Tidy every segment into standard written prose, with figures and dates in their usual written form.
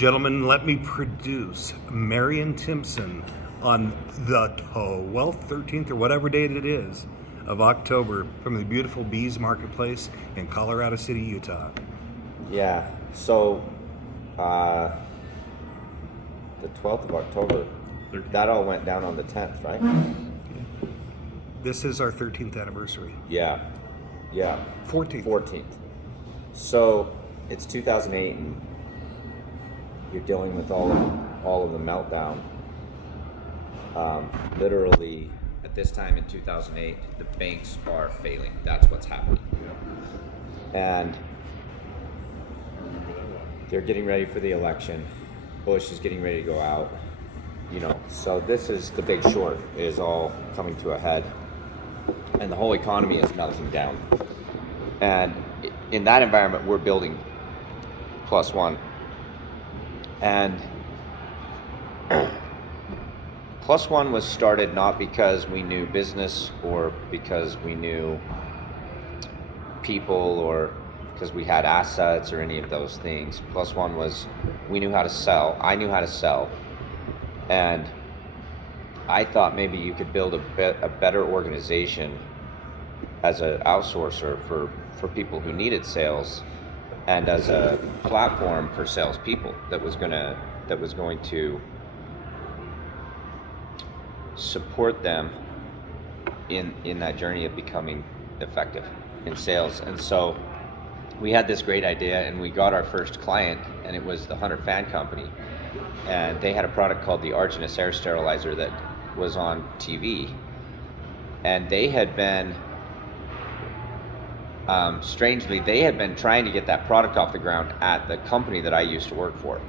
gentlemen, let me produce Marion Timpson on the 12th, 13th, or whatever date it is of October from the beautiful Bees Marketplace in Colorado City, Utah. Yeah, so the 12th of October, that all went down on the 10th, right? This is our 13th anniversary. Yeah. 14th. So it's 2008 and you're dealing with all of the meltdown. Literally at this time in 2008, the banks are failing. That's what's happening. And they're getting ready for the election. Bush is getting ready to go out. So this is the Big Short is all coming to a head. And the whole economy is melting down. And in that environment, we're building Plus One. And Plus One was started not because we knew business or because we knew people or because we had assets or any of those things. Plus One was we knew how to sell. I knew how to sell. And I thought maybe you could build a better organization as an outsourcer for people who needed sales and as a platform for salespeople that was going to support them in that journey of becoming effective in sales. And so we had this great idea and we got our first client, and it was the Hunter Fan Company. And they had a product called the Arginus Air Sterilizer that was on TV. And they had been, strangely, they had been trying to get that product off the ground at the company that I used to work for,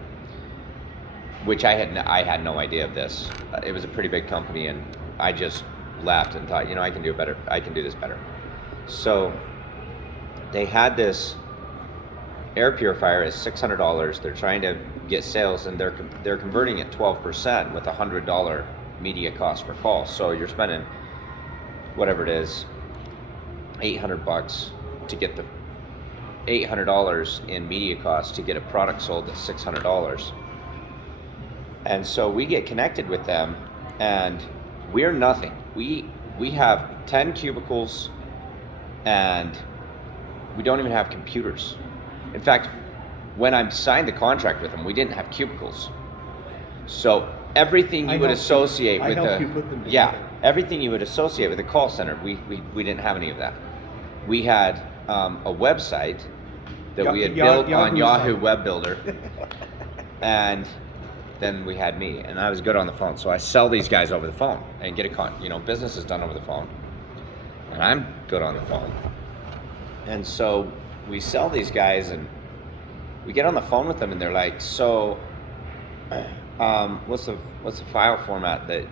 which I had no idea of this. It was a pretty big company, and I just left and thought, I can do this better. So they had this air purifier at $600. They're trying to get sales, and they're converting at 12% with $100 media cost per call. So you're spending whatever it is, $800 to get the $800 in media cost to get a product sold at $600. And so we get connected with them, and we're nothing. We have 10 cubicles, and we don't even have computers. In fact, when I signed the contract with them, we didn't have cubicles. So everything you would associate with everything you would associate with a call center, we didn't have any of that. We had a website that we had built on Yahoo Web Builder, and then we had me, and I was good on the phone. So I sell these guys over the phone and get business is done over the phone, and I'm good on the phone. And so we sell these guys, and we get on the phone with them, and they're like, so what's the file format that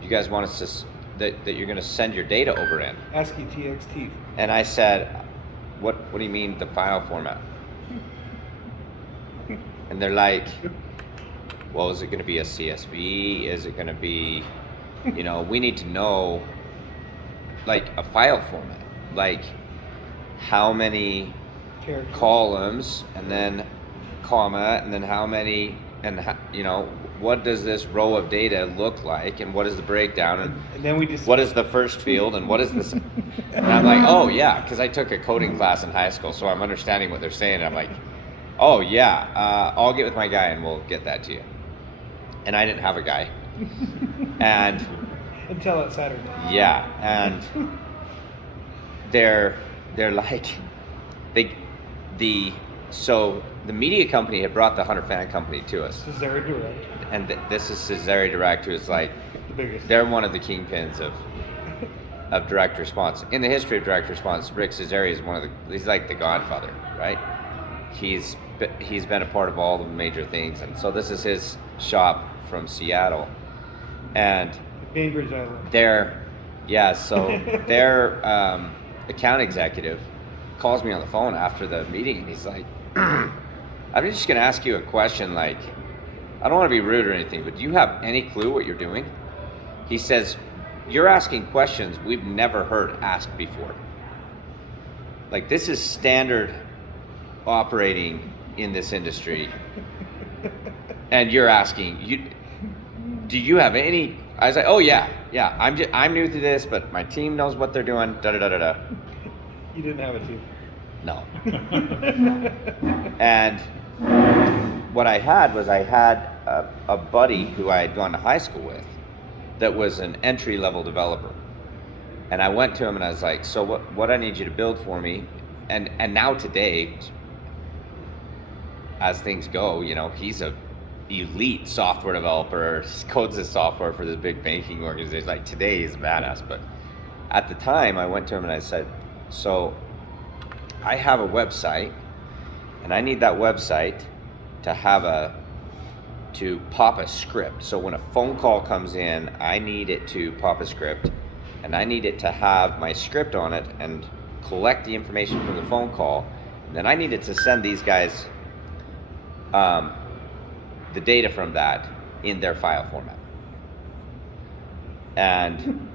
you guys want us to that you're going to send your data over in? ASCII TXT. And I said, what do you mean the file format? And they're like, well, is it going to be a CSV? Is it going to be, we need to know like a file format, like how many columns and then comma and then how many, and what does this row of data look like, and what is the breakdown, and then what is the first field, and what is this? And I'm like, oh yeah, because I took a coding class in high school, so I'm understanding what they're saying. And I'm like, oh yeah, I'll get with my guy and we'll get that to you. And I didn't have a guy. And until that Saturday. Yeah, and they're like, so the media company had brought the Hunter Fan Company to us. Cesare Direct. And this is Cesare Direct, who is like, the biggest. They're one of the kingpins of direct response. In the history of direct response, Rick Cesare is he's like the godfather, right? He's been a part of all the major things. And so this is his shop from Seattle. And Bainbridge Island. Their account executive calls me on the phone after the meeting, and he's like, I'm just going to ask you a question. Like, I don't want to be rude or anything, but do you have any clue what you're doing? He says, you're asking questions we've never heard asked before. Like, this is standard operating in this industry, and you're asking, do you have any? I was like, oh yeah. I'm new to this, but my team knows what they're doing. Da da da da da. You didn't have a team. No. And what I had was a buddy who I had gone to high school with that was an entry-level developer. And I went to him and I was like, so what I need you to build for me, and now today, as things go, he's a elite software developer, codes his software for this big banking organization. Like today he's badass, but at the time I went to him and I said, so I have a website and I need that website to pop a script. So when a phone call comes in, I need it to pop a script, and I need it to have my script on it and collect the information from the phone call. And then I need it to send these guys the data from that in their file format. And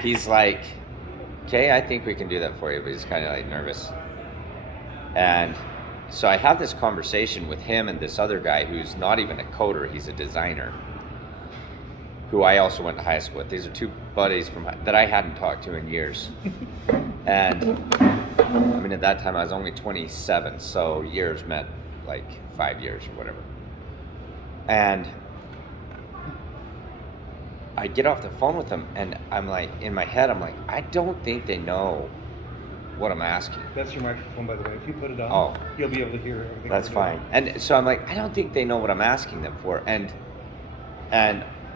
he's like, okay, I think we can do that for you, but he's kind of like nervous. And so I have this conversation with him and this other guy who's not even a coder, he's a designer, who I also went to high school with. These are two buddies that I hadn't talked to in years. And I mean, at that time I was only 27, so years meant like 5 years or whatever. And I get off the phone with them and I'm like, in my head, I'm like, I don't think they know what I'm asking. That's your microphone, by the way. If you put it on, you'll be able to hear everything. That's fine. And so I'm like, I don't think they know what I'm asking them for. And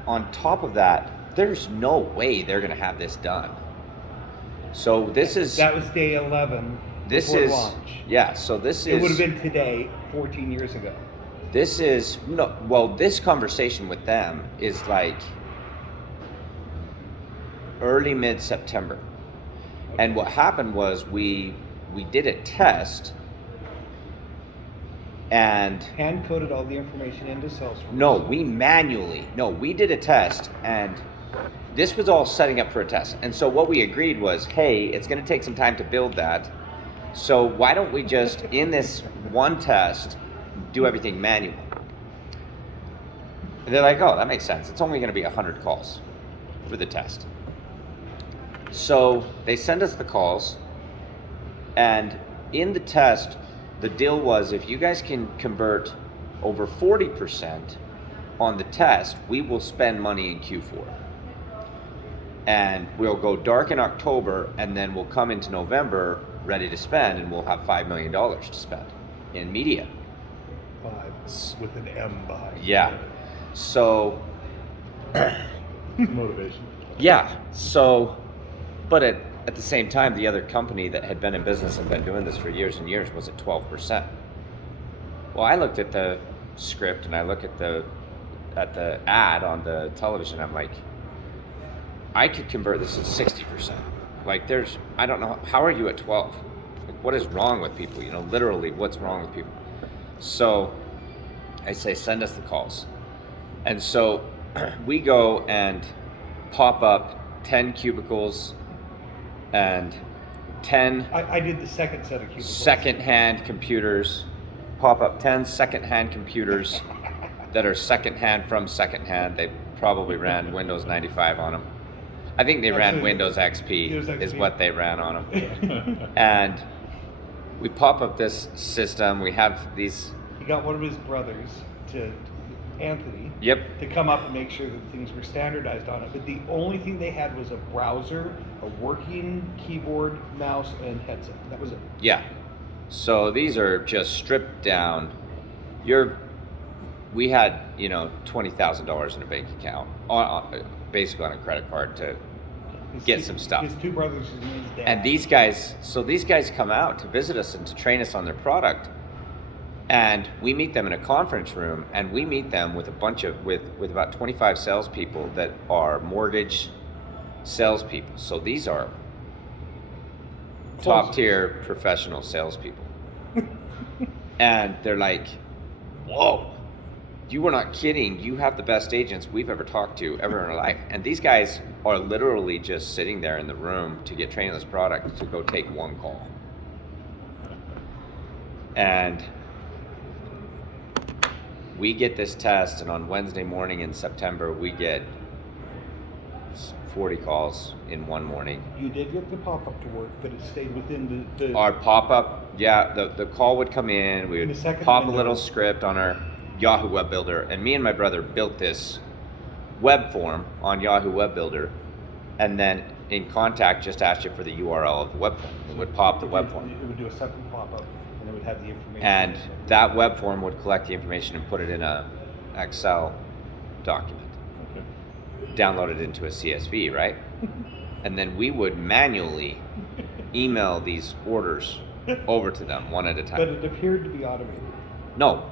on top of that, there's no way they're going to have this done. So that was day 11 this before is launch. Yeah, so this it would have been today 14 years ago. This is this conversation with them is like early mid-September. Okay. And what happened was we did a test and hand coded all the information into Salesforce. We did a test, and this was all setting up for a test. And so what we agreed was, hey, it's going to take some time to build that. So why don't we just, in this one test, do everything manual? And they're like, oh, that makes sense. It's only going to be 100 calls for the test. So they send us the calls, and in the test, the deal was if you guys can convert over 40% on the test, we will spend money in Q4. And we'll go dark in October, and then we'll come into November ready to spend, and we'll have $5 million to spend in media. 5 with an M behind. Yeah. So motivation. Yeah. So, but at the same time, the other company that had been in business and been doing this for years and years was at 12%. Well, I looked at the script and I look at the ad on the television. I'm like, I could convert this to 60%. Like, I don't know, how are you at 12? Like, what is wrong with people? Literally, what's wrong with people? So I say, send us the calls. And so we go and pop up 10 cubicles and 10 I did the second set of cubicles. Second-hand computers, pop up 10 second-hand computers that are second-hand from second-hand. They probably ran Windows 95 on them. I think they ran Windows XP is what they ran on them. And we pop up this system. We have these. He got one of his brothers, Anthony, Yep. to come up and make sure that things were standardized on it. But the only thing they had was a browser, a working keyboard, mouse, and headset. That was it. Yeah. So these are just stripped down. We had $20,000 in a bank account, basically on a credit card to get some stuff. His two brothers and his dad. And these guys come out to visit us and to train us on their product. And we meet them in a conference room, and we meet them with with about 25 salespeople that are mortgage salespeople. So these are top tier professional salespeople. And they're like, whoa, you were not kidding. You have the best agents we've ever talked to ever in our life. And these guys are literally just sitting there in the room to get trained on this product to go take one call. And we get this test, and on Wednesday morning in September, we get 40 calls in one morning. You did get the pop-up to work, but it stayed within the Our pop-up, yeah, the call would come in, we In the would second pop window. a little script on our Yahoo Web Builder, and me and my brother built this web form on Yahoo Web Builder, and then in Contact just asked you for the URL of the web form. It would pop the web form. It would do a second pop-up, and it would have the information. And that web form would collect the information and put it in a Excel document, download it into a CSV, right? And then we would manually email these orders over to them one at a time. But it appeared to be automated. No.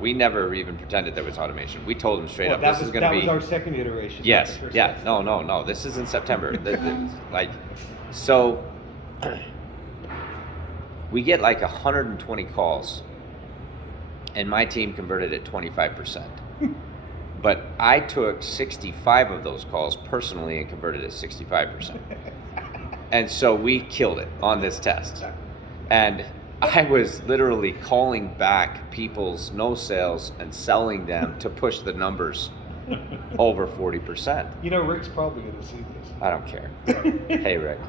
We never even pretended there was automation. We told them straight Well, up, that this was, is going to that be... was our second iteration. not Yes, the first yeah, test. no. This is in September. Like, so we get like 120 calls, and my team converted at 25%. But I took 65 of those calls personally and converted at 65%. And so we killed it on this test. And I was literally calling back people's no sales and selling them to push the numbers over 40%. You know, Rick's probably going to see this. I don't care. Hey, Rick.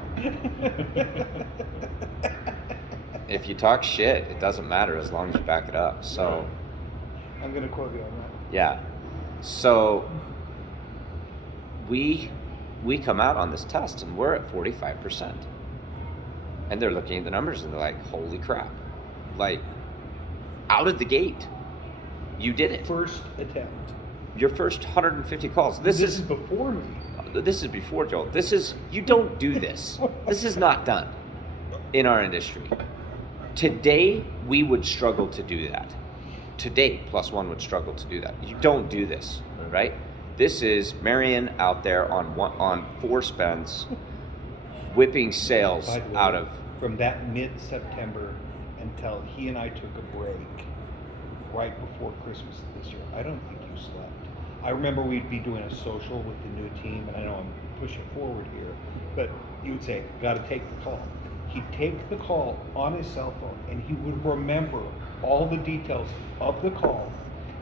If you talk shit, it doesn't matter as long as you back it up. So, I'm going to quote you on that. yeah. So we come out on this test and we're at 45%. And they're looking at the numbers and they're like, holy crap. Like, out of the gate, you did it. First attempt. Your first 150 calls. This is before me. This is before, Joel. You don't do this. This is not done in our industry. Today, we would struggle to do that. Today, Plus One would struggle to do that. You don't do this, right? This is Marion out there on 4 spends, whipping sales By the way, out of... From that mid-September until he and I took a break right before Christmas this year, I don't think you slept. I remember we'd be doing a social with the new team, and I know I'm pushing forward here, but you would say, got to take the call. He'd take the call on his cell phone, and he would remember all the details of the call,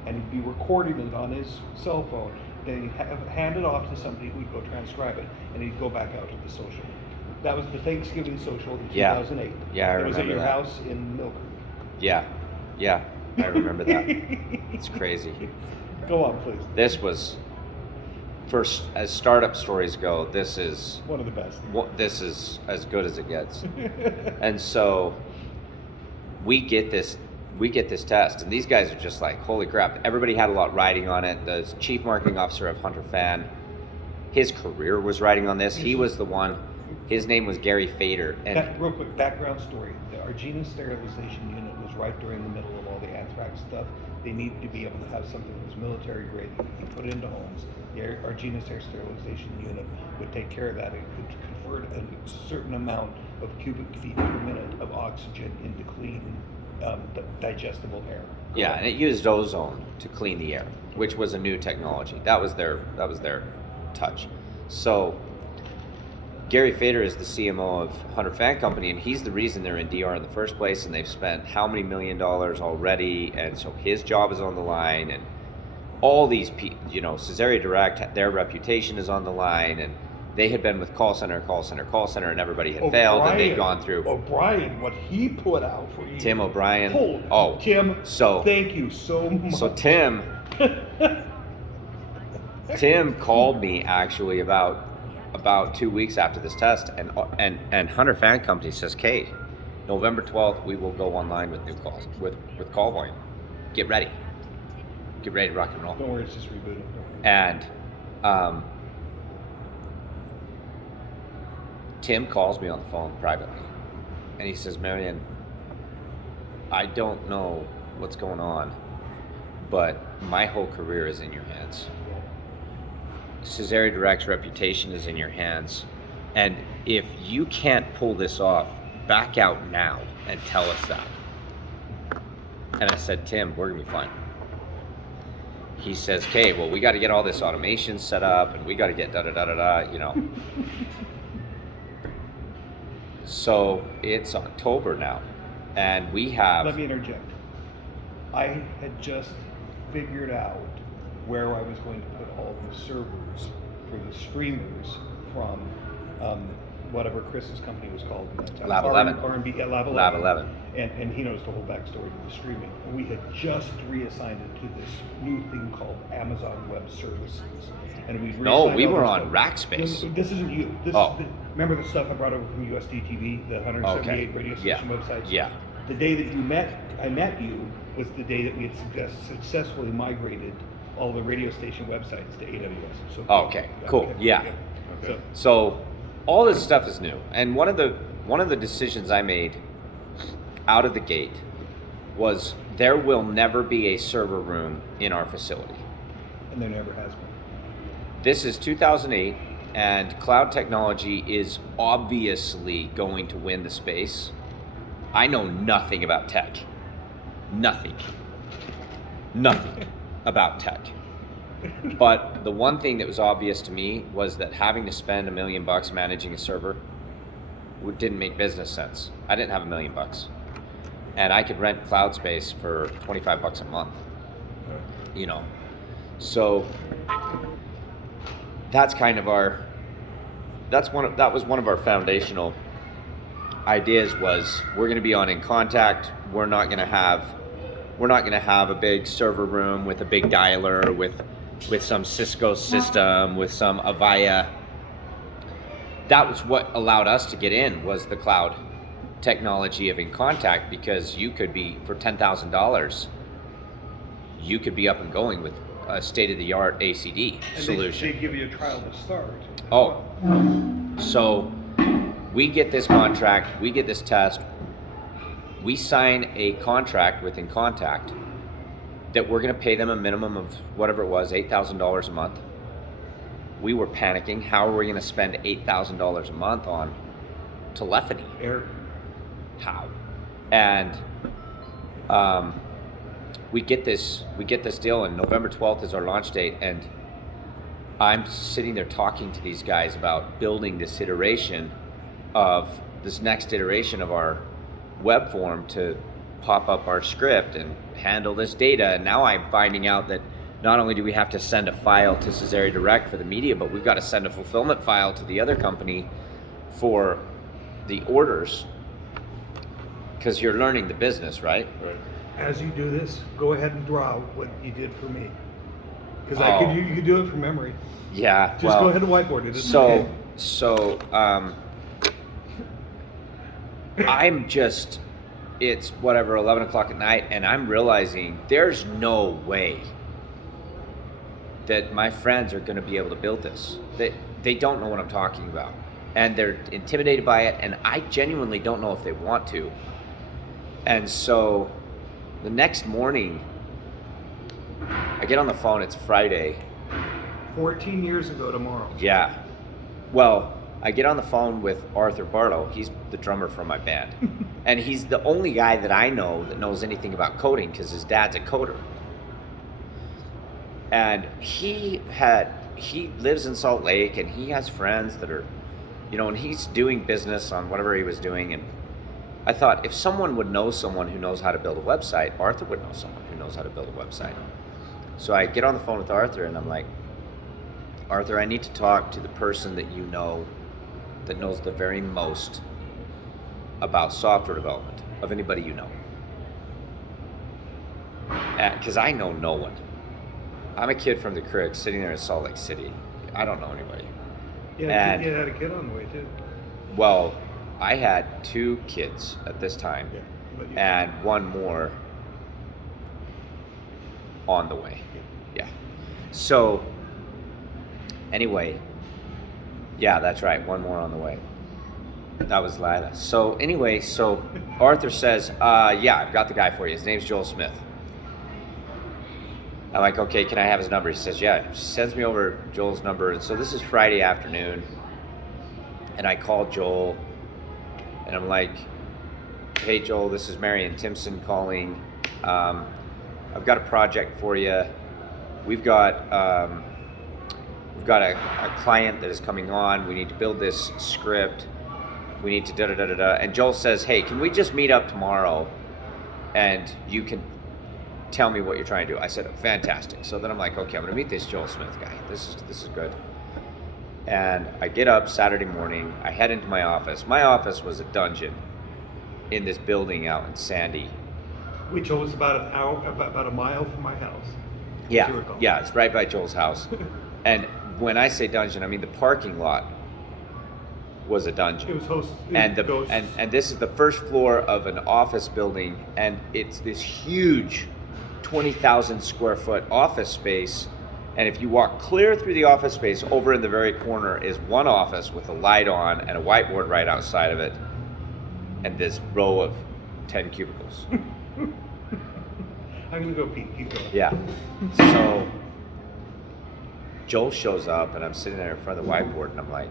and he'd be recording it on his cell phone. Then he'd hand it off to somebody who would go transcribe it, and he'd go back out to the social. That was the Thanksgiving social in 2008. Yeah, I It was at remember your that. house in Mill Creek. Yeah, I remember that. It's crazy. Go on, please. This was, first, as startup stories go, this is One of the best. this is as good as it gets. And so we get this test, and these guys are just like, holy crap. Everybody had a lot riding on it. The chief marketing officer of Hunter Fan, his career was riding on this. He was the one. His name was Gary Fader. And Real quick, background story. The Argina sterilization unit was right during the middle of all the anthrax stuff. They needed to be able to have something that was military grade that could be put into homes. The Argina sterilization unit would take care of that. It could convert a certain amount of cubic feet per minute of oxygen into clean, digestible air. yeah, and it used ozone to clean the air, which was a new technology. That was their touch. So Gary Fader is the CMO of Hunter Fan Company, and he's the reason they're in DR in the first place, and they've spent how many $1 million already, and so his job is on the line, and all these people, Caesarea Direct, their reputation is on the line, and they had been with call center, and everybody had failed, and they'd gone through. O'Brien, what he put out for you. Tim O'Brien. Tim, so thank you so much. So Tim called me actually about 2 weeks after this test, and Hunter Fan Company says, "Kate, November 12th, we will go online with new calls, with call volume. Get ready to rock and roll." Don't worry, it's just rebooting. And Tim calls me on the phone privately, and he says, "Marion, I don't know what's going on, but my whole career is in your hands. Caesarea Direct's reputation is in your hands, and if you can't pull this off, back out now and tell us that." And I said, "Tim, we're gonna be fine." He says, "Okay, well, we got to get all this automation set up, and we got to get da-da-da-da-da, So it's October now, And we have. Let me interject. I had just figured out where I was going to put all the servers for the streamers from whatever Chris's company was called in that time. Lab 11. R&B, yeah, Lab 11. Lab 11. And he knows the whole backstory to the streaming. And we had just reassigned it to this new thing called Amazon Web Services. And we we were on stuff. Rackspace. This isn't you. Remember the stuff I brought over from USD TV, the 178 radio station websites? Yeah. The day that I met you was the day that we had successfully migrated all the radio station websites to AWS. So Okay, cool. Yeah. Okay. So all this stuff is new. And one of the decisions I made out of the gate was there will never be a server room in our facility. And there never has been. This is 2008, and cloud technology is obviously going to win the space. I know nothing about tech. Nothing about tech. But the one thing that was obvious to me was that having to spend $1 million managing a server didn't make business sense. I didn't have $1 million, and I could rent cloud space for $25 a month. You know, so that's kind of that was one of our foundational ideas. Was we're going to be on In Contact. We're not going to have a big server room with a big dialer with some Cisco system, with some Avaya. That was what allowed us to get in, was the cloud technology of In Contact, because you could be, for $10,000, you could be up and going with a state-of-the-art ACD solution. They give you a trial to start. Oh, so we get this contract, we get this test, we sign a contract with In Contact that we're going to pay them a minimum of whatever it was, $8,000 a month. We were panicking. How are we going to spend $8,000 a month on telephony? How? And we get this deal, and November 12th is our launch date, and I'm sitting there talking to these guys about building this next iteration of our web form to pop up our script and handle this data. And now I'm finding out that not only do we have to send a file to Cesare Direct for the media, but we've got to send a fulfillment file to the other company for the orders, because you're learning the business, right? As you do this, go ahead and draw what you did for me, because you could do it from memory. Yeah. Just go ahead and whiteboard it. I'm just, it's whatever, 11 o'clock at night, and I'm realizing there's no way that my friends are going to be able to build this. They don't know what I'm talking about, and they're intimidated by it, and I genuinely don't know if they want to. And so the next morning, I get on the phone. It's Friday. 14 years ago tomorrow. Yeah. Well, I get on the phone with Arthur Barlow. He's the drummer for my band. And he's the only guy that I know that knows anything about coding, because his dad's a coder. And he lives in Salt Lake, and he has friends that are, and he's doing business on whatever he was doing. And I thought, if someone would know someone who knows how to build a website, Arthur would know someone who knows how to build a website. So I get on the phone with Arthur, and I'm like, Arthur, I need to talk to the person that you know that knows the very most about software development of anybody you know. Because I know no one. I'm a kid from the Creek sitting there in Salt Lake City. I don't know anybody. Yeah, you had a kid on the way too. Well, I had 2 kids at this time, and one more on the way. Yeah. So, anyway, yeah, that's right, one more on the way. That was Lila. So anyway, Arthur says, yeah, I've got the guy for you. His name's Joel Smith. I'm like, okay, can I have his number? He says, yeah. He sends me over Joel's number. And so this is Friday afternoon, and I call Joel, and I'm like, hey, Joel, this is Marion Timpson calling. I've got a project for you. We've got a client that is coming on. We need to build this script. we need to da-da-da-da-da. And Joel says, hey, can we just meet up tomorrow and you can tell me what you're trying to do? I said, fantastic. So then I'm like, okay, I'm gonna meet this Joel Smith guy. This is good. And I get up Saturday morning, I head into my office. My office was a dungeon in this building out in Sandy. Which was about about a mile from my house. Yeah, it's right by Joel's house. And when I say dungeon, I mean the parking lot was a dungeon. It was and this is the first floor of an office building, and it's this huge 20,000 square foot office space. And if you walk clear through the office space, over in the very corner is one office with a light on and a whiteboard right outside of it, and this row of 10 cubicles. I'm gonna go pee. Keep going. Yeah. So Joel shows up, and I'm sitting there in front of the whiteboard, and I'm like,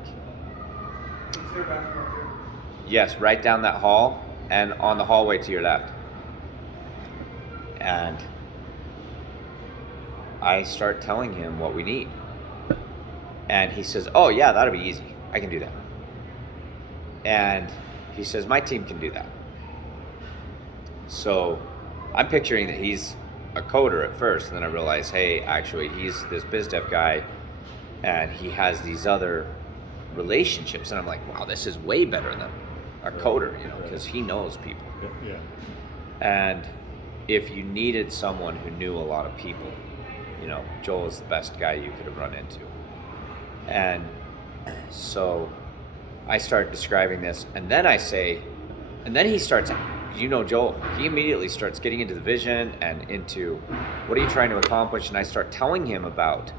yes, right down that hall and on the hallway to your left. And I start telling him what we need. And he says, oh yeah, that'll be easy. I can do that. And he says, my team can do that. So I'm picturing that he's a coder at first, and then I realize, hey, actually, he's this biz dev guy, and he has these other relationships. And I'm like, wow, this is way better than a coder, because he knows people. Yeah. And if you needed someone who knew a lot of people, Joel is the best guy you could have run into. And so I start describing this, and then he starts, Joel, he immediately starts getting into the vision and into what are you trying to accomplish. And I start telling him about,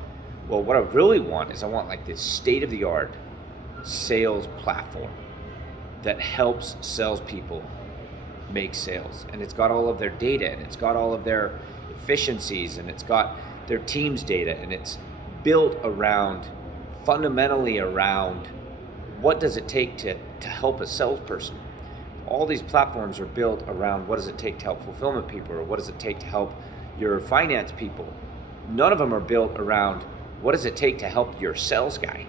well, what I really want is I want like this state-of-the-art sales platform that helps salespeople make sales. And it's got all of their data, and it's got all of their efficiencies, and it's got their team's data, and it's built fundamentally around what does it take to help a salesperson. All these platforms are built around what does it take to help fulfillment people, or what does it take to help your finance people. None of them are built around what does it take to help your sales guy.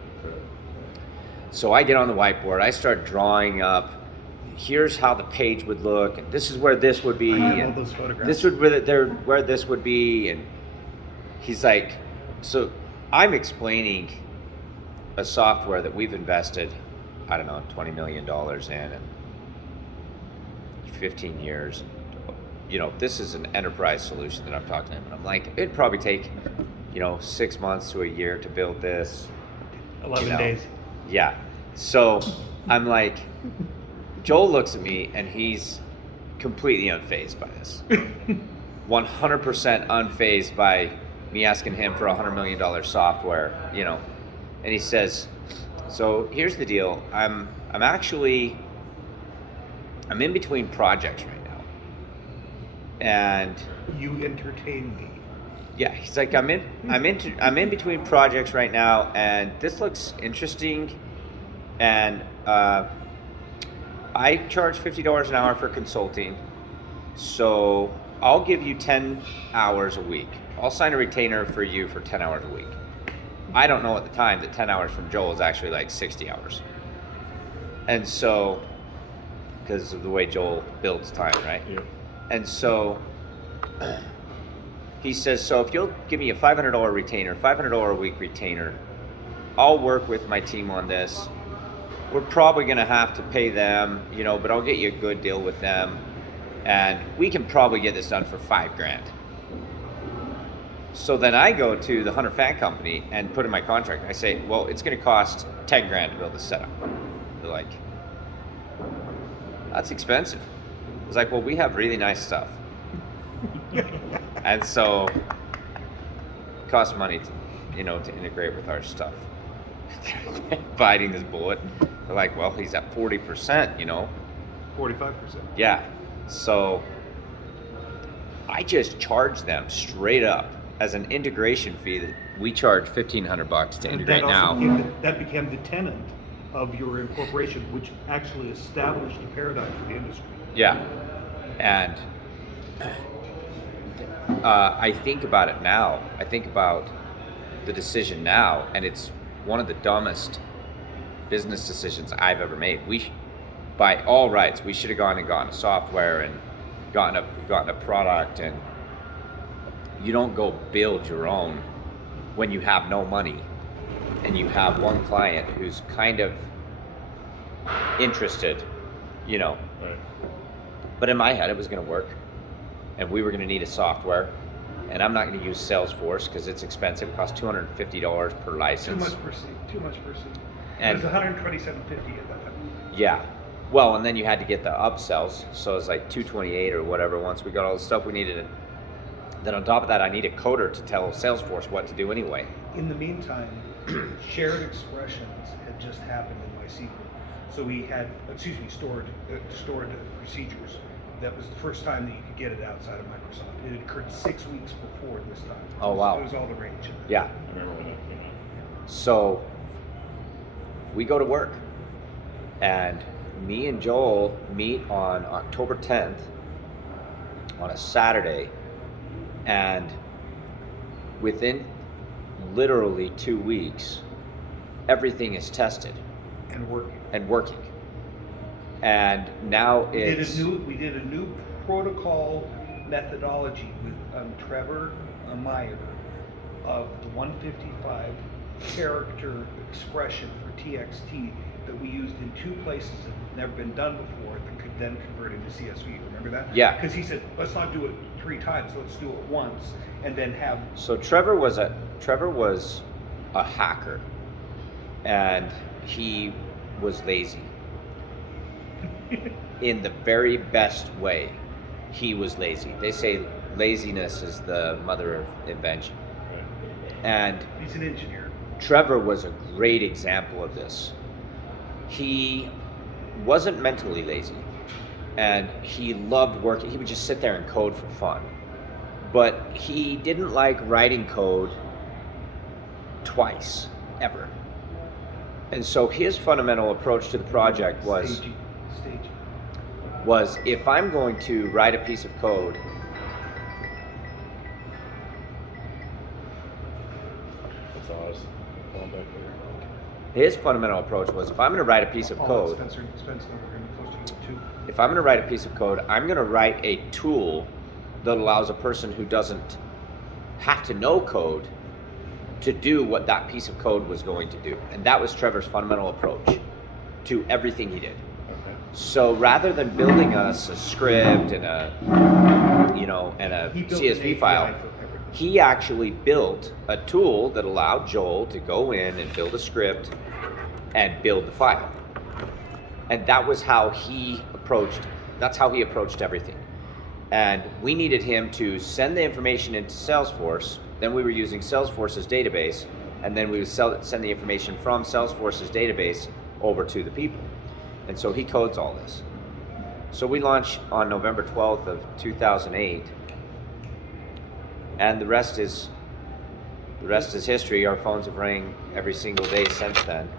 So I get on the whiteboard, I start drawing up, here's how the page would look, and this is where this would be, and those photographs. this would where this would be. And he's like, so I'm explaining a software that we've invested, I don't know, $20 million in, and 15 years. This is an enterprise solution that I'm talking to him. And I'm like, it'd probably take, 6 months to a year to build this. 11 days. Yeah. So I'm like, Joel looks at me, and he's completely unfazed by this. 100% unfazed by me asking him for $100 million software, And he says, so here's the deal. I'm in between projects right now. And you entertain me. yeah, he's like, I'm in between projects right now, and this looks interesting. And I charge $50 an hour for consulting. So I'll give you 10 hours a week. I'll sign a retainer for you for 10 hours a week. I don't know at the time that 10 hours from Joel is actually like 60 hours. And so, because of the way Joel builds time, right? Yeah. And so he says, so if you'll give me a $500 retainer, $500 a week retainer, I'll work with my team on this. We're probably going to have to pay them, but I'll get you a good deal with them. And we can probably get this done for $5,000. So then I go to the Hunter Fan Company and put in my contract. I say, well, it's going to cost $10,000 to build this setup. They're like, that's expensive. I was like, well, we have really nice stuff. And so it costs money to integrate with our stuff. Biting this bullet. They're like, well, he's at 40%, 45%. Yeah. So I just charge them straight up as an integration fee that we charge $1,500 to integrate now. That became the tenant of your incorporation, which actually established a paradigm for the industry. Yeah. And I think about it now. I think about the decision now, and it's one of the dumbest business decisions I've ever made. by all rights, we should have gone and gotten a software and gotten a product. And you don't go build your own when you have no money and you have one client who's kind of interested, you know. Right. But in my head, it was going to work, and we were going to need a software. And I'm not going to use Salesforce because it's expensive. It costs $250 per license. Too much per seat. And it was $127.50 at that time. yeah. Well, and then you had to get the upsells, so it's like $228 or whatever. Once we got all the stuff we needed, then on top of that, I need a coder to tell Salesforce what to do anyway. In the meantime, shared expressions had just happened in MySQL. So we had, stored procedures. That was the first time that you could get it outside of Microsoft. It had occurred 6 weeks before this time. Oh, wow. It was all the rage. Yeah. I remember when that came out. So we go to work, and me and Joel meet on October 10th on a Saturday, and within literally 2 weeks, everything is tested And working. and working. And now it's We did a new protocol methodology with Trevor Meyer of the 155 character expression for TXT that we used in 2 places that had never been done before that could then convert into CSV. Remember that? Yeah. Because he said, let's not do it 3 times, let's do it once and then have. So Trevor was a hacker, and he was lazy. In the very best way, he was lazy. They say laziness is the mother of invention. Right. And He's an engineer. Trevor was a great example of this. He wasn't mentally lazy, and he loved working. He would just sit there and code for fun. But he didn't like writing code twice, ever. And so his fundamental approach to the project was, Stagey. if I'm going to write a piece of code, That's ours. Going back there. his fundamental approach was, if I'm going to write a piece of code, Spencer, we're going to be close to you too. if I'm going to write a piece of code, I'm going to write a tool that allows a person who doesn't have to know code to do what that piece of code was going to do. And that was Trevor's fundamental approach to everything he did. Okay. So rather than building us a script and a He built an CSV API file, for everything. he actually built a tool that allowed Joel to go in and build a script and build the file. And that was how he approached everything. And we needed him to send the information into Salesforce. Then we were using Salesforce's database, and then we would send the information from Salesforce's database over to the people. And so he codes all this. So we launched on November 12th of 2008, and the rest is history. Our phones have rang every single day since then.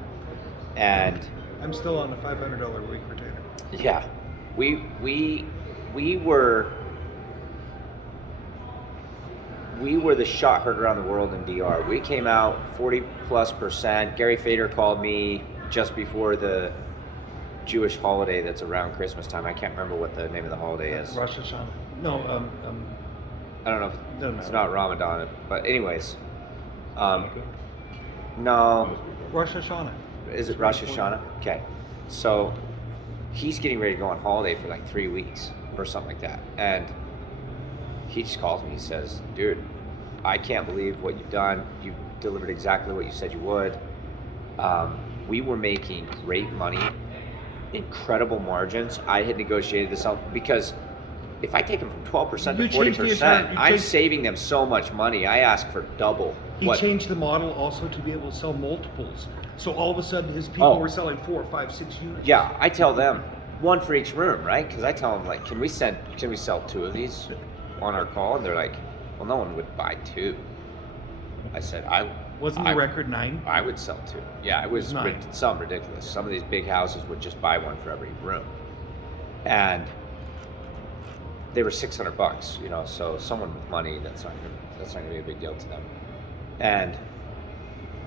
And I'm still on a $500 a week retainer. yeah, we were the shot heard around the world in DR. We came out 40+%. Gary Fader called me just before the Jewish holiday that's around Christmas time. I can't remember what the name of the holiday is. Rosh Hashanah. No, I don't know if Doesn't it's matter. not Ramadan, but anyways, no, Rosh Hashanah. is it Rosh Hashanah? Okay, so he's getting ready to go on holiday for like 3 weeks or something like that, and he just calls me. He says, "Dude, I can't believe what you've done. You delivered exactly what you said you would. We were making great money, incredible margins. I had negotiated this out because if I take them from 12% You to changed the 40%, entire- you I'm changed- saving them so much money. I ask for double. He what? changed the model also to be able to sell multiples. So all of a sudden, his people Oh. were selling 4, 5, 6 units. Yeah, I tell them one for each room, right? Because I tell them like, can we sell 2 of these on our call? And they're like, well, no one would buy 2. I said, Wasn't the record 9? I would sell 2. Yeah, it was Nine. something ridiculous. Some of these big houses would just buy one for every room, and they were $600. You know, so someone with money, that's not gonna be a big deal to them. And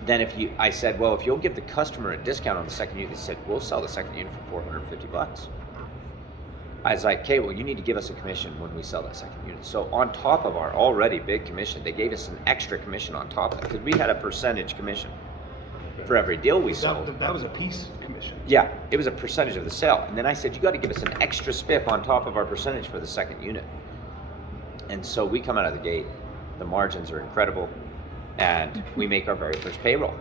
then I said, well, if you'll give the customer a discount on the second unit, they said, we'll sell the second unit for $450. I was like, okay, well, you need to give us a commission when we sell that second unit. So on top of our already big commission, they gave us an extra commission on top of that, because we had a percentage commission for every deal we sold. That was a piece commission. Yeah, it was a percentage of the sale. And then I said, you got to give us an extra spiff on top of our percentage for the second unit. And so we come out of the gate, the margins are incredible, and we make our very first payroll.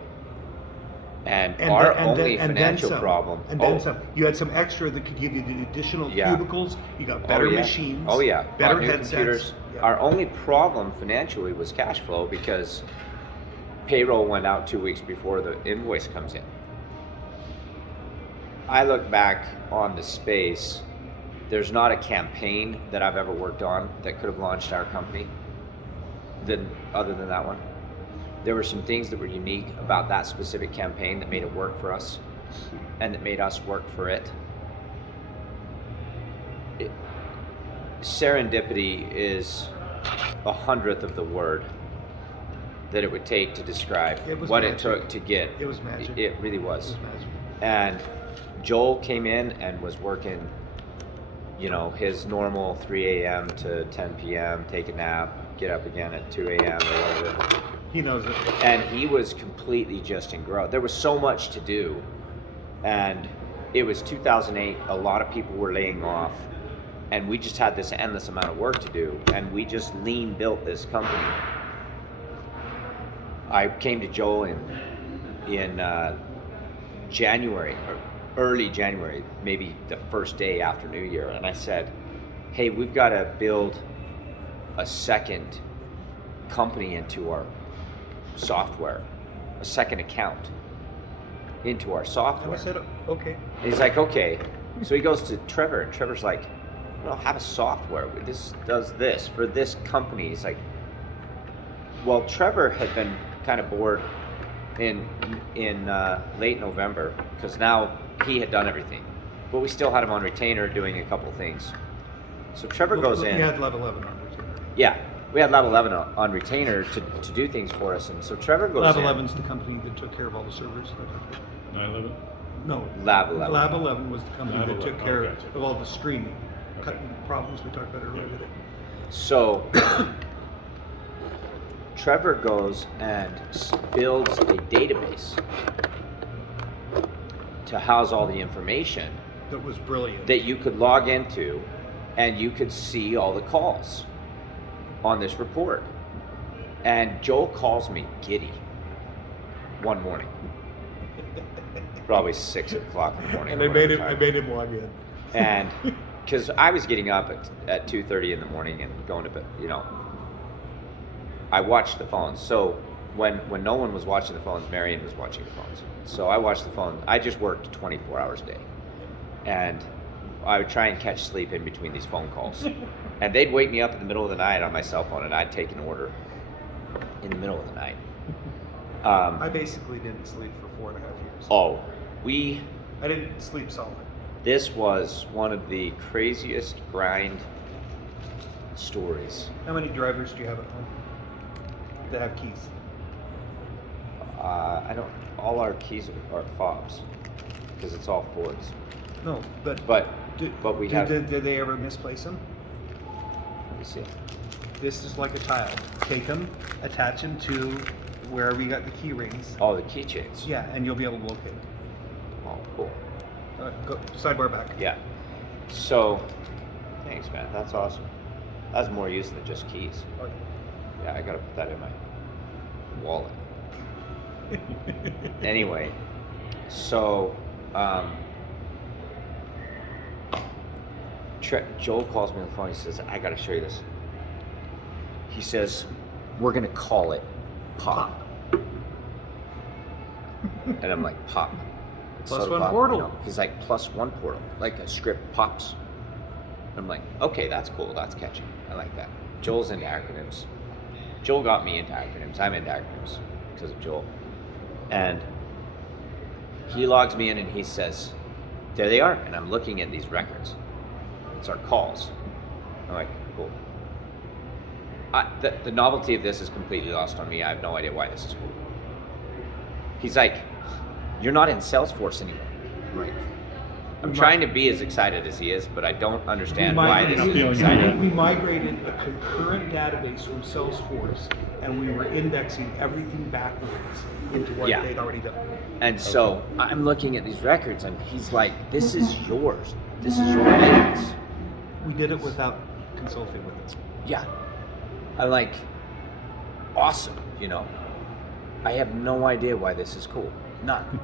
And our only financial problem. And then some. You had some extra that could give you the additional cubicles. You got better machines. Oh yeah. Better new headsets. Computers. Yeah. Our only problem financially was cash flow, because payroll went out 2 weeks before the invoice comes in. I look back on the space, there's not a campaign that I've ever worked on that could have launched our company other than that one. There were some things that were unique about that specific campaign that made it work for us, and that made us work for it. Serendipity is 100th of the word that it would take to describe what it took to get. It was magic. It really was. It was magic. And Joel came in and was working, his normal 3 a.m. to 10 p.m., take a nap, get up again at 2 a.m. or whatever. He knows it. And he was completely just in growth. There was so much to do. And it was 2008. A lot of people were laying off. And we just had this endless amount of work to do. And we just lean built this company. I came to Joel in January, or early January, maybe the first day after New Year. And I said, hey, we've got to build a second company into our software, a second account into our software. And I said, okay. And he's like, okay. So he goes to Trevor, and Trevor's like, I don't have a software. This does this for this company. He's like, well, Trevor had been kind of bored in late November, because now he had done everything, but we still had him on retainer doing a couple things. So Trevor goes in. We had Level 11 on retainer. Yeah, we had Lab 11 on retainer to do things for us, and so Trevor goes Lab in. 11's the company that took care of all the servers. 9/11? No. Lab 11. Lab 11 was the company Lab that took 11, care gotcha. of all the streaming, cutting problems we talked about earlier Yeah. today. So Trevor goes and builds a database to house all the information That was brilliant. that you could log into, and you could see all the calls on this report. And Joel calls me giddy one morning, probably 6 o'clock in the morning. And or I made whatever him log in. time. And because I was getting up at 2:30 in the morning and going to bed, I watched the phones. So when no one was watching the phones, Marion was watching the phones. So I watched the phone. I just worked 24 hours a day, and I would try and catch sleep in between these phone calls. And they'd wake me up in the middle of the night on my cell phone, and I'd take an order in the middle of the night. I basically didn't sleep for 4.5 years. Oh, I didn't sleep solid. this was one of the craziest grind stories. How many drivers do you have at home that have keys? All our keys are fobs, because it's all Fords. No, but But we have. Did they ever misplace them? Let me see. This is like a child. Take them, attach them to wherever you got the key rings. Oh, the keychains. Yeah, and you'll be able to locate them. Oh, cool. Go sidebar back. Yeah. So, thanks, man. That's awesome. That's more use than just keys. Okay. Yeah, I gotta put that in my wallet. Anyway, so Joel calls me on the phone. He says, "I gotta show you this." He says, "We're gonna call it Pop." And I'm like, "Pop." Plus Soda one pop, portal. He's like, "+1 portal," like a script pops. I'm like, "Okay, that's cool. That's catchy. I like that." Joel's into acronyms. Joel got me into acronyms. I'm into acronyms because of Joel. And he logs me in and he says, "There they are." And I'm looking at these records. It's our calls. I'm like, cool. The novelty of this is completely lost on me. I have no idea why this is cool. He's like, you're not in Salesforce anymore. Right. I'm trying to be as excited as he is, but I don't understand why this I'm is feeling exciting. We migrated a concurrent database from Salesforce, and we were indexing everything backwards into what Yeah. they'd already done. And so I'm looking at these records, and he's like, this is yours. This is your business. We did it without consulting with it. Yeah. I'm like, awesome, you know. I have no idea why this is cool. None.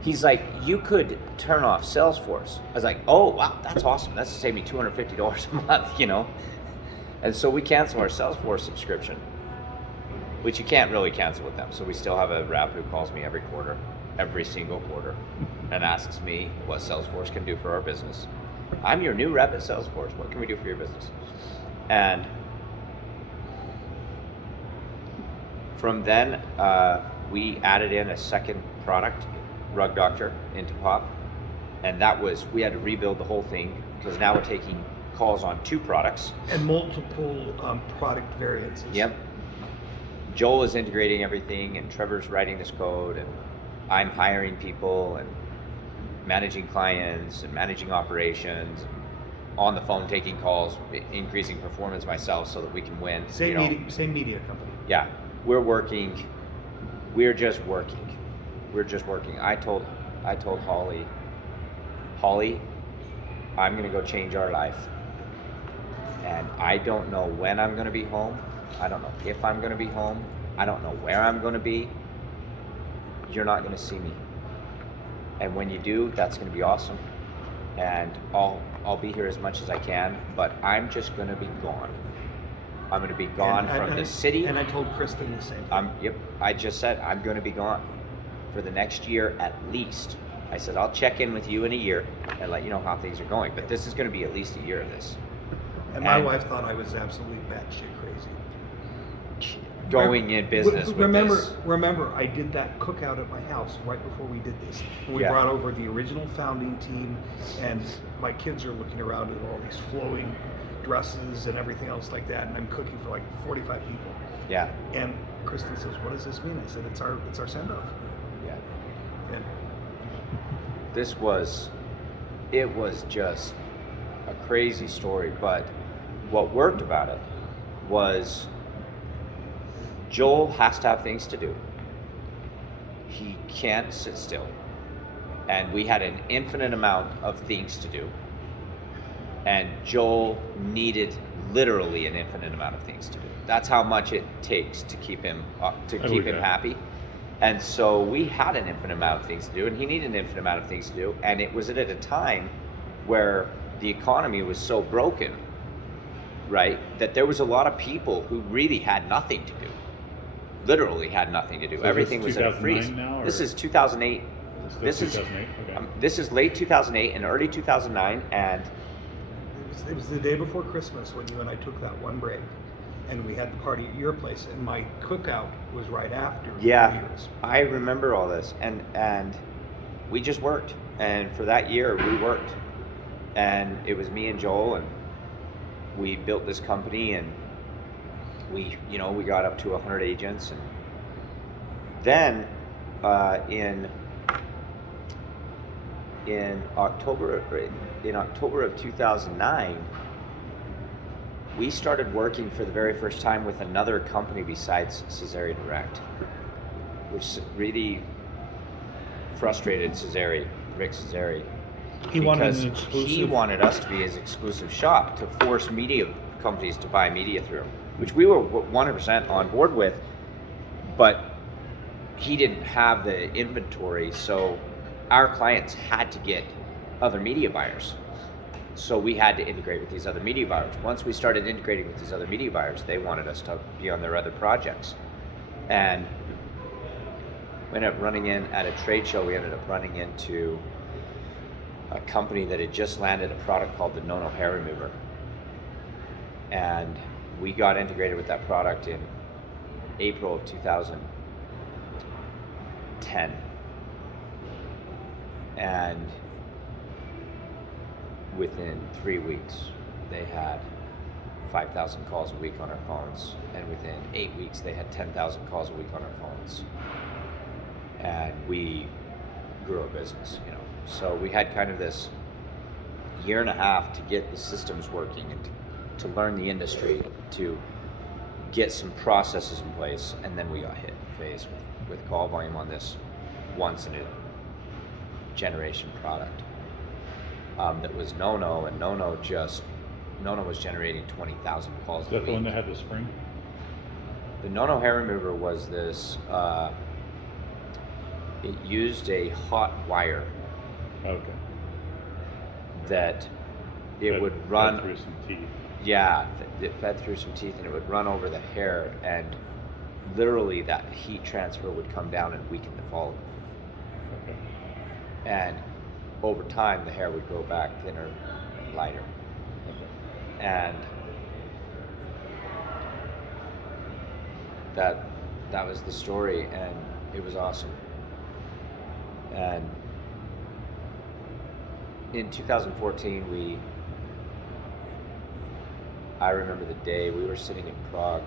He's like, you could turn off Salesforce. I was like, oh, wow, that's awesome. That's to save me $250 a month, you know. And so we cancel our Salesforce subscription, which you can't really cancel with them. So we still have a rep who calls me every single quarter, and asks me what Salesforce can do for our business. I'm your new rep at Salesforce. What can we do for your business? And from then, we added in a second product, Rug Doctor, into Pop. And we had to rebuild the whole thing, because now we're taking calls on 2 products. And multiple product variances. Yep. Joel is integrating everything, and Trevor's writing this code, and I'm hiring people and managing clients and managing operations, and on the phone taking calls, increasing performance myself so that we can win. Same media company. Yeah, we're working. We're just working. I told Holly, I'm gonna go change our life, and I don't know when I'm gonna be home. I don't know if I'm gonna be home. I don't know where I'm gonna be. You're not gonna see me. And when you do, that's gonna be awesome. And I'll be here as much as I can, but I'm just gonna be gone. I'm gonna be gone from the city. And I told Kristen the same thing. Yep, I just said I'm gonna be gone for the next year at least. I said, I'll check in with you in a year and let you know how things are going, but this is gonna be at least a year of this. And my wife thought I was absolutely batshit crazy. Going in business with this. Remember, I did that cookout at my house right before we did this. We Yeah. brought over the original founding team, and my kids are looking around at all these flowing dresses and everything else like that, and I'm cooking for like 45 people. Yeah, And Kristen says, "What does this mean?" I said, "It's our send off." yeah. And It was just a crazy story, but what worked about it was Joel has to have things to do. He can't sit still. And we had an infinite amount of things to do. And Joel needed literally an infinite amount of things to do. That's how much it takes to keep him happy. And so we had an infinite amount of things to do, and he needed an infinite amount of things to do. And it was at a time where the economy was so broken, right, that there was a lot of people who really had nothing to do. Literally had nothing to do. So Everything was in a freeze. now, This is 2008. This is 2008. Okay. This is late 2008 and early 2009, and it was the day before Christmas when you and I took that one break, and we had the party at your place, and my cookout was right after. yeah, yours. I remember all this, and we just worked, and for that year we worked, and it was me and Joel, and we built this company, and we got up to 100 agents, and then in October of 2009, we started working for the very first time with another company besides Cesare Direct, which really frustrated Rick Cesare. He wanted because an exclusive. he wanted us to be his exclusive shop, to force media companies to buy media through, which we were 100% on board with, but he didn't have the inventory, so our clients had to get other media buyers. So we had to integrate with these other media buyers. Once we started integrating with these other media buyers, they wanted us to be on their other projects. And we ended up running in at a trade show, we ended up running into a company that had just landed a product called the No Hair Remover. And we got integrated with that product in April of 2010. And within 3 weeks, they had 5,000 calls a week on our phones. And within 8 weeks, they had 10,000 calls a week on our phones. and we grew our business, you know. So we had kind of this year and a half to get the systems working and to learn the industry, to get some processes in place, and then we got hit in the face with call volume on this once in a generation product that was no-no, and no-no was generating 20,000 calls Is a that week. the one that had the spring? The no-no hair remover was this, it used a hot wire Okay. that it Fed- would fed run, through some teeth. yeah, it fed through some teeth, and it would run over the hair, and literally that heat transfer would come down and weaken the follicle. Okay. And over time, the hair would grow back thinner and lighter. Okay. And that was the story, and it was awesome. And in 2014, I remember the day we were sitting in Prague.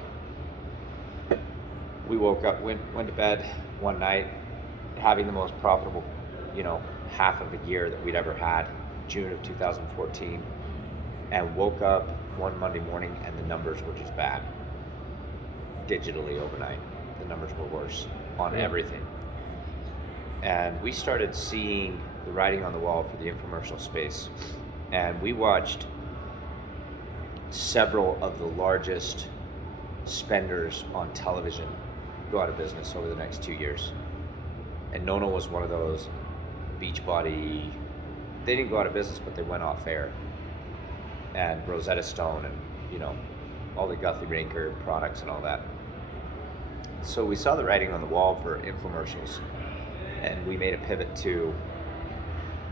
We woke up, went to bed one night, having the most profitable, half of a year that we'd ever had, June of 2014, and woke up one Monday morning and the numbers were just bad. Digitally overnight, the numbers were worse on everything. And we started seeing the writing on the wall for the infomercial space, and we watched several of the largest spenders on television go out of business over the next 2 years. And Nona was one of those. Beachbody, they didn't go out of business, but they went off air. And Rosetta Stone and, all the Guthrie Raker products and all that. So we saw the writing on the wall for infomercials, and we made a pivot to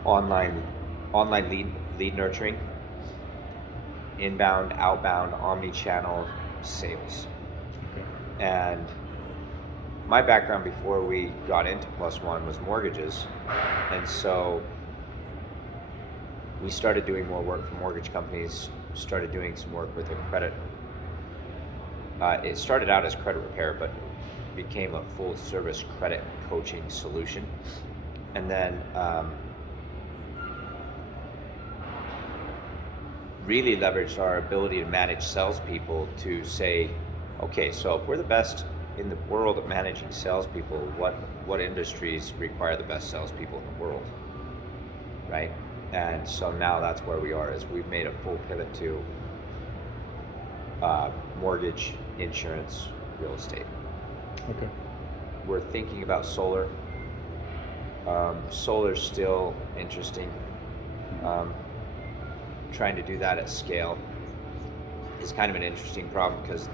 online lead nurturing, inbound, outbound, omni-channel sales. Okay. And my background before we got into Plus One was mortgages, and so we started doing more work for mortgage companies, started doing some work with a credit. It started out as credit repair, but became a full service credit coaching solution. And then really leveraged our ability to manage salespeople to say, okay, so if we're the best in the world at managing salespeople, what industries require the best salespeople in the world, right? And so now that's where we are, is we've made a full pivot to mortgage, insurance, real estate. Okay. We're thinking about solar. Solar's still interesting. Trying to do that at scale is kind of an interesting problem because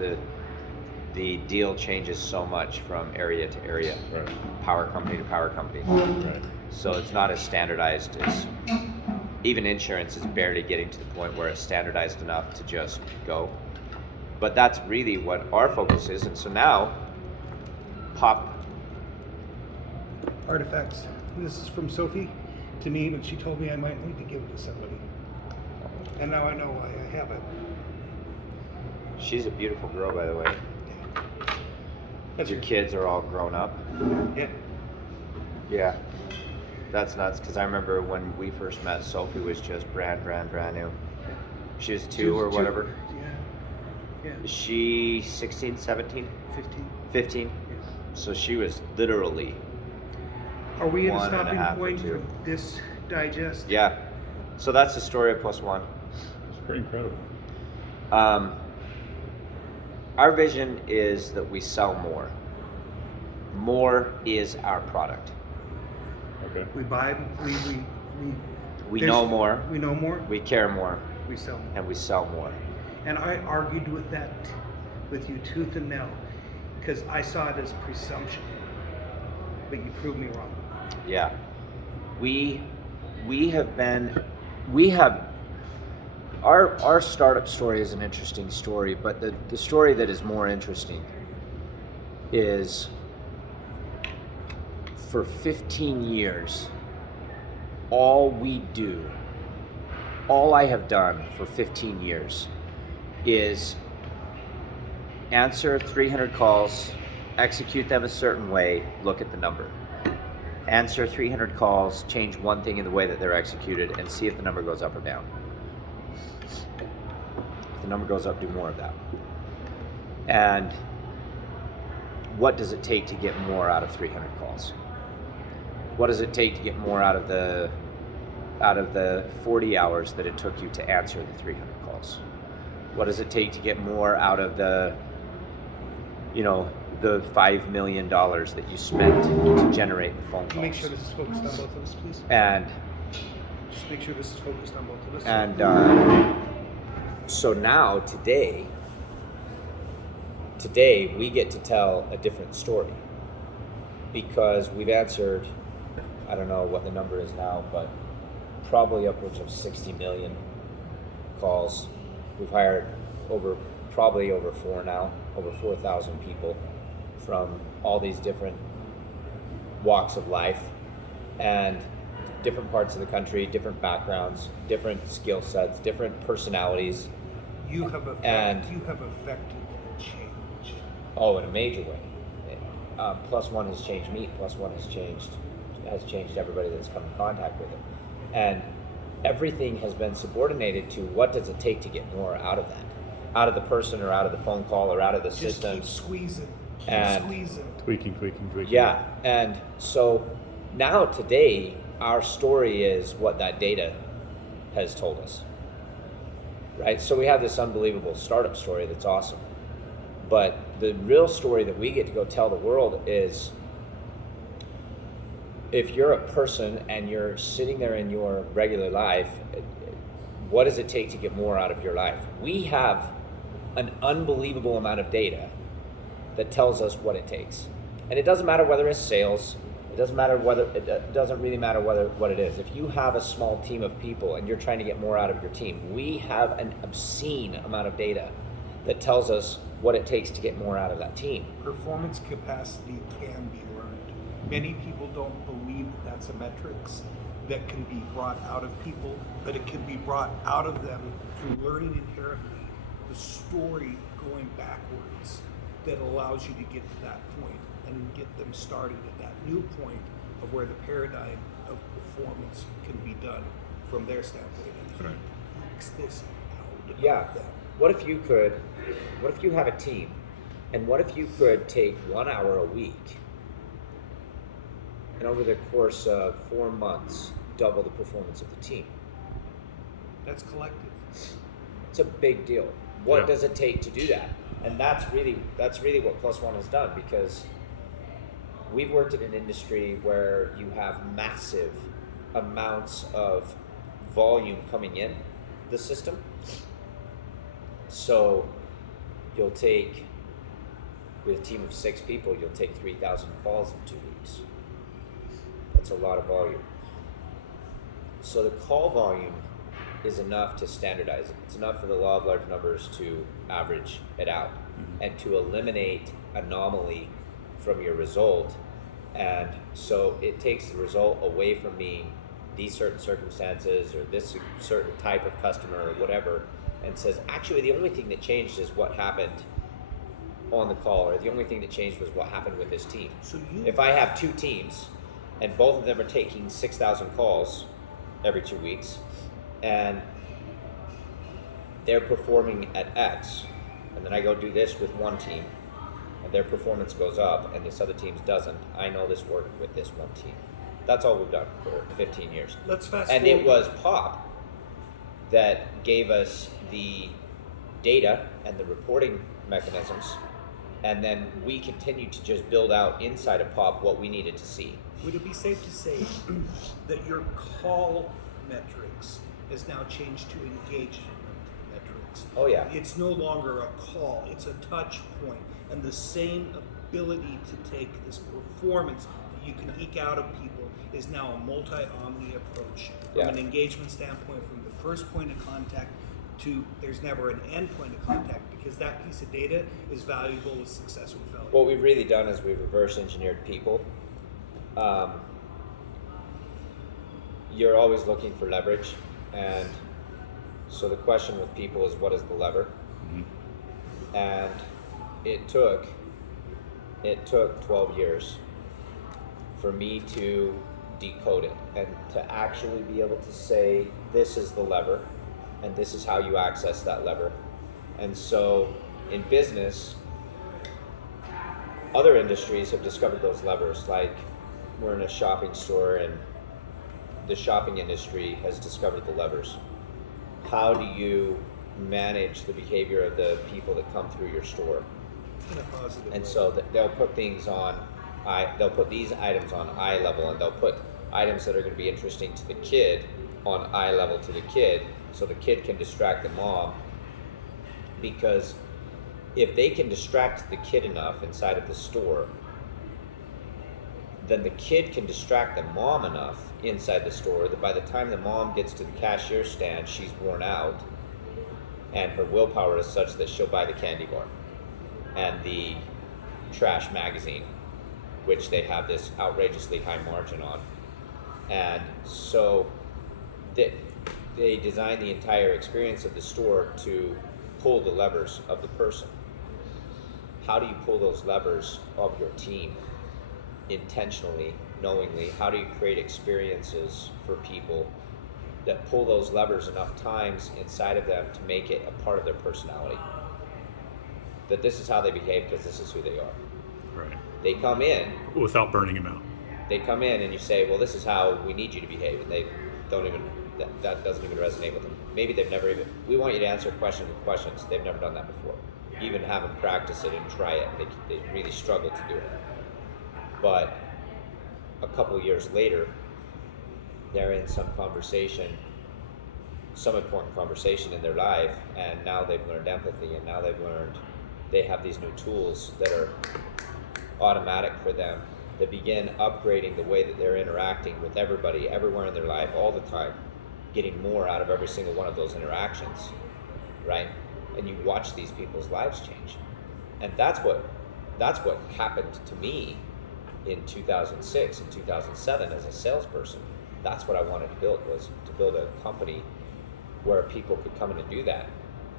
the deal changes so much from area to area, Right. power company to power company. Right. So it's not as standardized as, even insurance is barely getting to the point where it's standardized enough to just go. But that's really what our focus is. And so now, pop. Artifacts. This is from Sophie to me, but she told me I might need to give it to somebody. And now I know why I have it. She's a beautiful girl, by the way. That's Your kids are all grown up. Yeah. Yeah. That's nuts, because I remember when we first met, Sophie was just brand new. She was two or whatever. Yeah. Is she 16, 17? 15. 15? Yeah. So she was literally, Are we at a 1.5 stopping or point 2. for this digest? yeah. So that's the story of Plus One. It's pretty incredible. Our vision is that we sell more. More is our product. Okay. We buy, We there's- know more, We know more. we care more, We sell more. and we sell more. And I argued with that, with you tooth and nail, because I saw it as presumption. But you proved me wrong. Yeah. We have our startup story is an interesting story, but the story that is more interesting is for 15 years, all I have done for 15 years is answer 300 calls, execute them a certain way, look at the number. answer 300 calls, change one thing in the way that they're executed, and see if the number goes up or down. If the number goes up, do more of that. And what does it take to get more out of 300 calls? What does it take to get more out of the 40 hours that it took you to answer the 300 calls? What does it take to get more out of the $5 million that you spent to generate the phone calls? Make sure this is focused on both of us, please. And Just make sure this is focused on both of us. And so now, today, we get to tell a different story because we've answered, I don't know what the number is now, but probably upwards of 60 million calls. We've hired over 4,000 people from all these different walks of life and different parts of the country, different backgrounds, different skill sets, different personalities. You have affected change. Oh, in a major way. Plus one has changed me. Plus one has changed everybody that's come in contact with it. And everything has been subordinated to what does it take to get more out of that, out of the person or out of the phone call or out of the system. Keep squeezing. Tweaking. Yeah, and so now today our story is what that data has told us, right? So we have this unbelievable startup story that's awesome, but the real story that we get to go tell the world is, if you're a person and you're sitting there in your regular life, what does it take to get more out of your life? We have an unbelievable amount of data that tells us what it takes. And it doesn't matter whether it's sales, it doesn't really matter what it is. If you have a small team of people and you're trying to get more out of your team, we have an obscene amount of data that tells us what it takes to get more out of that team. Performance capacity can be learned. Many people don't believe that that's a metrics that can be brought out of people, but it can be brought out of them through learning inherently the story going backwards that allows you to get to that point and get them started at that new point of where the paradigm of performance can be done from their standpoint. And he ekes this out of them. What if you have a team, and what if you could take 1 hour a week and over the course of 4 months double the performance of the team? That's collective. It's a big deal. What does it take to do that? And that's really what Plus One has done, because we've worked in an industry where you have massive amounts of volume coming in the system. So you'll take, with a team of 6 people, you'll take 3,000 calls in 2 weeks. That's a lot of volume. So the call volume is enough to standardize it. It's enough for the law of large numbers to average it out and to eliminate anomaly from your result. And so it takes the result away from being these certain circumstances or this certain type of customer or whatever, and says, actually, the only thing that changed is what happened on the call, or the only thing that changed was what happened with this team. If I have 2 teams and both of them are taking 6,000 calls every 2 weeks, and they're performing at X, and then I go do this with one team, and their performance goes up, and this other team doesn't, I know this worked with this one team. That's all we've done for 15 years. Let's fast and forward. It was POP that gave us the data and the reporting mechanisms, and then we continued to just build out inside of POP what we needed to see. Would it be safe to say that your call metrics has now changed to engagement metrics? Oh yeah. It's no longer a call, it's a touch point, and the same ability to take this performance that you can eke out of people is now a multi-omni approach from an engagement standpoint, from the first point of contact to there's never an end point of contact, because that piece of data is valuable with success or failure. What we've really done is we've reverse engineered people. You're always looking for leverage, and so the question with people is, what is the lever? And it took 12 years for me to decode it and to actually be able to say, this is the lever and this is how you access that lever. And so in business, other industries have discovered those levers. Like we're in a shopping store and the shopping industry has discovered the levers. How do you manage the behavior of the people that come through your store? In a positive And way. so they'll put things on they'll put these items on eye level, and they'll put items that are going to be interesting to the kid on eye level to the kid, so the kid can distract the mom. Because if they can distract the kid enough inside of the store, then the kid can distract the mom enough inside the store that by the time the mom gets to the cashier stand, she's worn out, and her willpower is such that she'll buy the candy bar and the trash magazine, which they have this outrageously high margin on. And so they design the entire experience of the store to pull the levers of the person. How do you pull those levers of your team intentionally, knowingly? How do you create experiences for people that pull those levers enough times inside of them to make it a part of their personality? That this is how they behave because this is who they are. Right. They come in, Without burning him out. they come in and you say, well, this is how we need you to behave, and they don't even, that doesn't even resonate with them. Maybe they've never even, we want you to answer questions with questions. They've never done that before. Even have them practice it and try it. They really struggle to do it. But a couple of years later, they're in some conversation, some important conversation in their life, and now they've learned empathy, and now they have these new tools that are automatic for them that begin upgrading the way that they're interacting with everybody, everywhere in their life, all the time, getting more out of every single one of those interactions, right? And you watch these people's lives change. And that's what happened to me in 2006 and 2007 as a salesperson. That's what I wanted to build, was to build a company where people could come in and do that.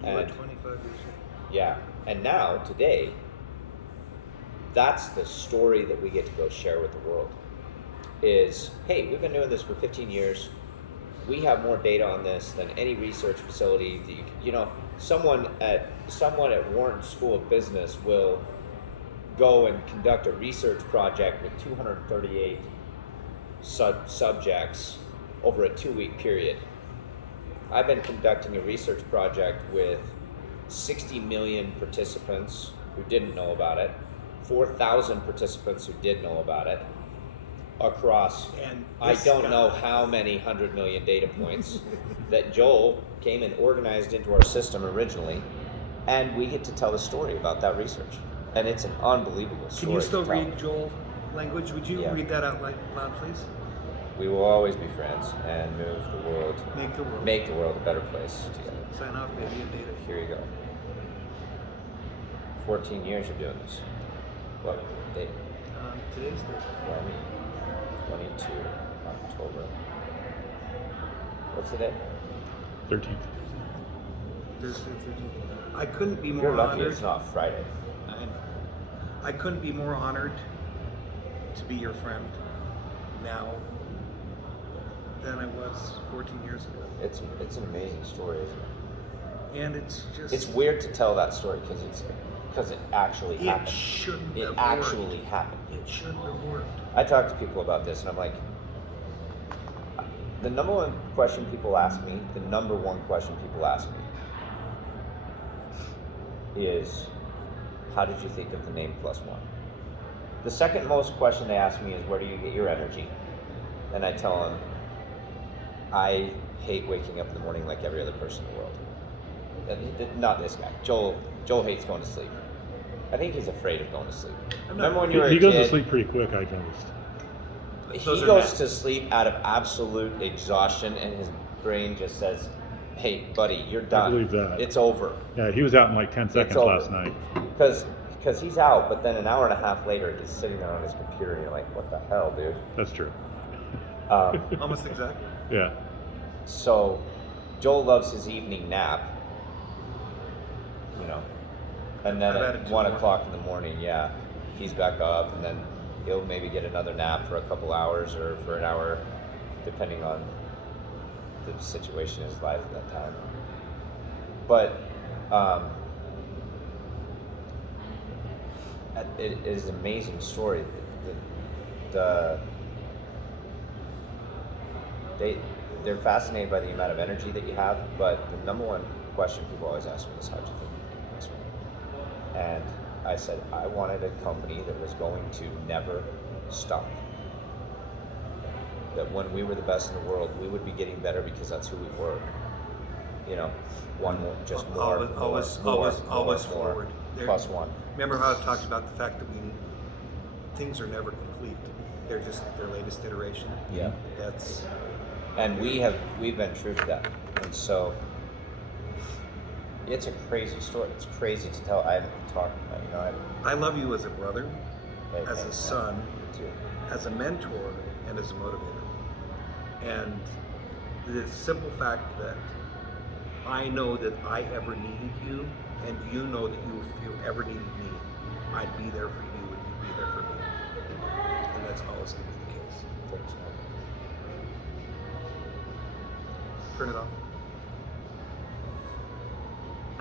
You were And 25 years old. yeah, and now, today, that's the story that we get to go share with the world. Is, hey, we've been doing this for 15 years. We have more data on this than any research facility that you know, someone at Wharton School of Business will go and conduct a research project with 238 subjects over a 2-week period. I've been conducting a research project with 60 million participants who didn't know about it, 4,000 participants who did know about it, across And I this don't guy- know how many 100 million data points that Joel came and organized into our system originally, and we get to tell the story about that research. And it's an unbelievable story. Can you still to tell. read Joel language? Would you Yeah. read that out loud, please? We will always be friends and move the world, Make the world a better place together. Sign off, baby, and data. Here you go. 14 years of doing this. What date? Today's the 22 October. What's the date? 13th. Thursday, 13th. I couldn't be more You're lucky honored. it's not Friday. I couldn't be more honored to be your friend now than I was 14 years ago. It's an amazing story, isn't it? And it's just It's weird to tell that story because it actually it happened. shouldn't It have actually worked. happened. It shouldn't have worked. I talk to people about this, and I'm like, the number one question people ask me is, how did you think of the name Plus One? The second most question they ask me is, where do you get your energy? And I tell them, I hate waking up in the morning like every other person in the world. Not this guy. Joel hates going to sleep. I think he's afraid of going to sleep. Remember when you were a He goes kid? to sleep pretty quick, I noticed. He goes to sleep out of absolute exhaustion, and his brain just says, hey, buddy, you're done. believe that. It's over. Yeah, he was out in like 10 seconds over. last night. Because he's out, but then an hour and a half later, he's sitting there on his computer, and you're like, what the hell, dude? That's true. Almost exactly. Yeah. So Joel loves his evening nap, and then I've had at it 1 too. o'clock in the morning, yeah, he's back up, and then he'll maybe get another nap for a couple hours or for an hour, depending on the situation in his life at that time. But it is an amazing story. They're fascinated by the amount of energy that you have, but the number one question people always ask me is, how'd you think you could do this one? And I said, I wanted a company that was going to never stop. That when we were the best in the world, we would be getting better because that's who we were. You know, one more, just more, always forward. Plus one. Remember how I talked about the fact that things are never complete. They're just their latest iteration. Yeah. That's. And we've been true to that. And so it's a crazy story. It's crazy to tell. I haven't talked, you know, I love you as a brother, as a yeah, son, too. as a mentor, and as a motivator. And the simple fact that I know that I ever needed you, and you know that if you ever needed me, I'd be there for you, and you'd be there for me. And that's always going to be the case. Thanks, man. Turn it off.